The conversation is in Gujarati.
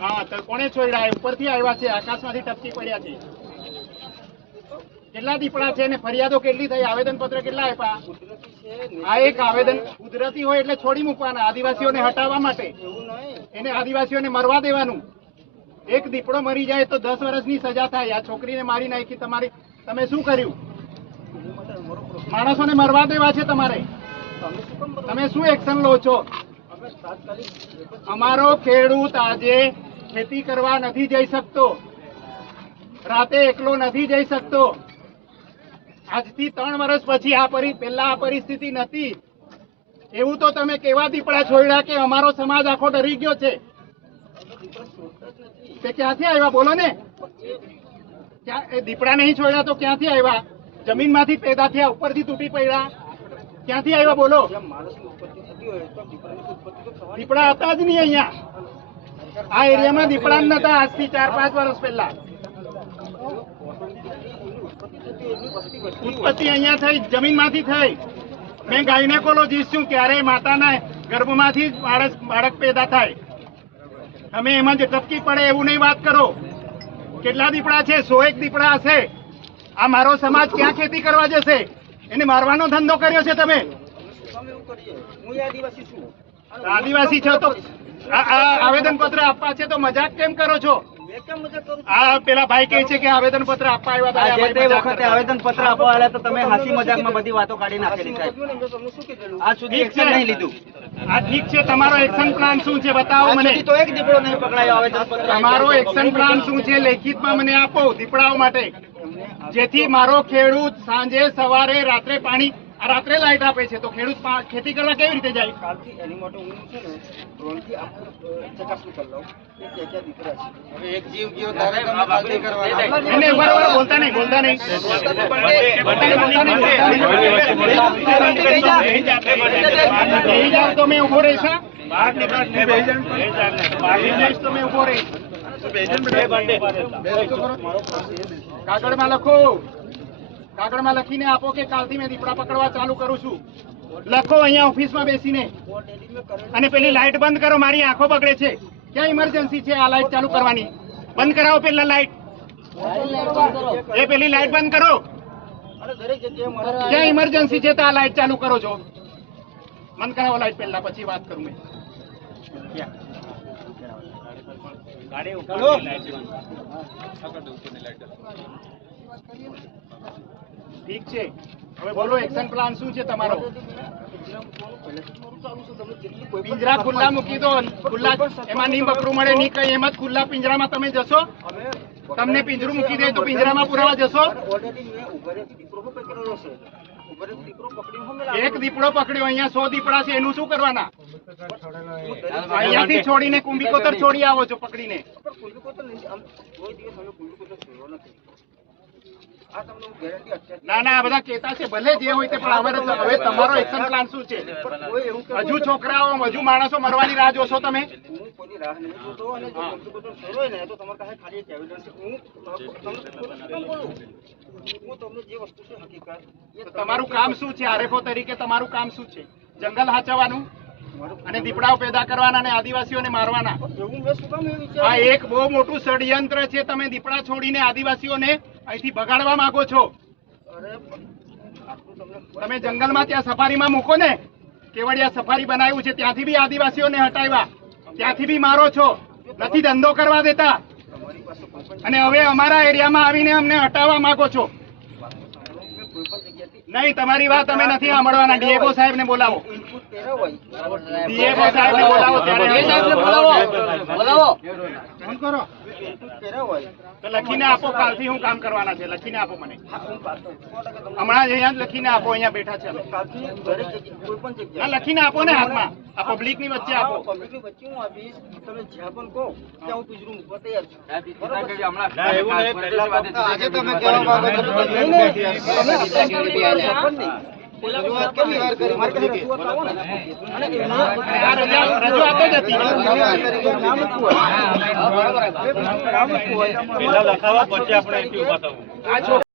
हाँ तो कोने छोड्या उपरथी आव्या छे आकाशमांथी टपकी पड्या छे કેટલા દીપડા છે ને ફરિયાદો કેટલી થઈ આવેદન પત્ર કેટલા આપ્યા આ એક આવેદન કુદરતી હોય એટલે છોડી મૂકવાના આદિવાસીઓને હટાવવા માટે એને આદિવાસીઓને મરવા દેવાનું એક દીપડો મરી જાય તો 10 વર્ષની સજા થાય આ છોકરીને મારી નાખી તમારી તમે શું કર્યું માણસોને મરવા દેવા છે તમારે તમે શું એક્શન લો છો અમારો ખેડૂત આજે ખેતી કરવા નથી જઈ શકતો રાતે એકલો નથી જઈ શકતો આજથી 3 વર્ષ પછી પહેલા આ પરિસ્થિતિ નથી એવું તો તમે કેવા દીપડા છોડ્યા કે અમારો સમાજ આખો ડરી ગયો છે તે ક્યાંથી આવ્યા બોલો ને क्या દીપડા નહીં છોડ્યા તો ક્યાંથી આવ્યા જમીનમાંથી પેદા થયા ઉપરથી તૂટી પડ્યા ક્યાંથી આવ્યા બોલો દીપડા હતા જ નહીં અહીંયા આ એરિયામાં દીપડા નતા આજથી 4-5 વર્ષ પહેલા उत्पत्ति अहींया थई जमीनमांथी थई मैं गायनेकोलॉजिस्ट छुं क्यारे माताना गर्भमांथी बाळक पैदा थाय तमे एमां जे टपकी पड़े एवुं नहीं वात करो केटला दीपड़ा छे 101 दीपड़ा हशे आ मारो समाज क्यां खेती करवा जशे एने मारवानो धंधो कर्यो छे तमे आदिवासी छो तो आवेदन पत्र आपवा छे तो मजाक केम करो छो પેલા ભાઈ કહે છે કે આવેદન પત્ર આપવા આવ્યા હતા આ તે વખતે આવેદન પત્ર આપવા આવ્યા તો તમે હાસી મજાકમાં બધી વાતો કાઢી નાખેલી સાહેબ આ સુધી એક્શન નહીં લીધું આ ઠીક છે તમારો એક્શન પ્લાન શું છે બતાવો મને તો એક દીપડો નહીં પકડાયો આવેદન પત્ર તમારો એક્શન પ્લાન શું છે લેખિતમાં મને આપો દીપડાઓ માટે જેથી મારો ખેડૂત સાંજે સવારે રાત્રે પાણી રાત્રે લાઈટ આપે છે તો ખેડૂત ખેતી કરવા કેવી રીતે જાય કાલથી એની માટે હું છે ને ડ્રોનથી ચકાસણી કરી લઉં કે ક્યાં દીપડા છે હવે એક જીવ ગયો તારે તમે બાગડી કરવાના એને બરાબર બોલતા નહીં બેહી જાવ તો મેં ઉભો રહીશ બહાર નીકળ તો મેં ઉભો રહીશ કાગળમાં લખો કાગળમાં લખીને આપો કે કાલથી મેં દીપડા પકડવા ચાલુ કરું છું લખો અહીંયા ઓફિસમાં બેસીને અને પેલી લાઈટ બંધ કરો મારી આંખો બગડે છે ક્યાં ઇમરજન્સી છે આ લાઈટ ચાલુ કરવાની બંધ કરાવો પેલા લાઈટ એ પેલી લાઈટ બંધ કરો ક્યાં ઇમરજન્સી છે તો આ લાઈટ ચાલુ કરો છો બંધ કરાવો લાઈટ પહેલા પછી વાત કરું મેં ગાડી ઉપર લાઈટ ठीक है હવે બોલો એક્શન પ્લાન શું છે તમારો પિંજરા ખુલ્લા મૂકી દો ખુલ્લા એમાં ની બકરું મળે ની કઈ એમ જ ખુલ્લા પિંજરામાં તમે જશો તમને પિંજરું મૂકી દે તો પિંજરામાં પુરાવા જશો એક દીપડો પકડ્યો અહીંયા 100 દીપડા છે એનું શું કરવાના અહીંયાથી છોડીને કુંભીકોતર છોડી આવો છો પકડીને ના ના આ બધા કહેતા છે ભલે જે હોય તે પણ હવે તમારો એક્શન પ્લાન શું છે હજુ છોકરાઓ હજુ માણસો મરવાની રાહ જોશો તમે તમારું કામ શું છે આરએફઓ તરીકે તમારું કામ શું છે જંગલ હાચવવાનું અને દીપડાઓ પેદા કરવાના અને આદિવાસીઓને મારવાના આ એક બહુ મોટું ષડયંત્ર છે તમે દીપડા છોડીને આદિવાસીઓને અહીંથી ભગાડવા માંગો છો તમે જંગલમાં ત્યાં સફારીમાં મૂકો ને કેવડિયા સફારી બનાવ્યું છે ત્યાંથી બી આદિવાસીઓને હટાવ્યા ત્યાંથી બી મારો છો નથી ધંધો કરવા દેતા અને હવે અમારા એરિયામાં આવીને અમને હટાવવા માંગો છો नहीं તમારી વાત અમે નથી સાંભળવાના ડીએફઓ સાહેબને બોલાવો ડીએફઓ સાહેબને બોલાવો ત્યારે સાહેબને બોલાવો ફોન કરો તો લખીને આપો કાલથી હું કામ કરવાના છે લખીને આપો મને હમણાં જ અહીંયા લખીને આપો અહીંયા બેઠા છે ના લખીને આપો ને હાથમાં આ પબ્લિકની વચ્ચે આપો પબ્લિકની વચ્ચે હું આપીશ તમે જ્યાં પણ કહો ત્યાં હું પિંજરું મૂકવા તૈયાર છું આજે તમે કહેવા માંગો છો રજૂઆત કેવી વાર કરી મારે રજૂઆત આવો ને અને આ રજૂઆત જ હતી નામ મૂકવું હોય પેલા લખાવા પછી આપણે અહીંથી ઉભા થવું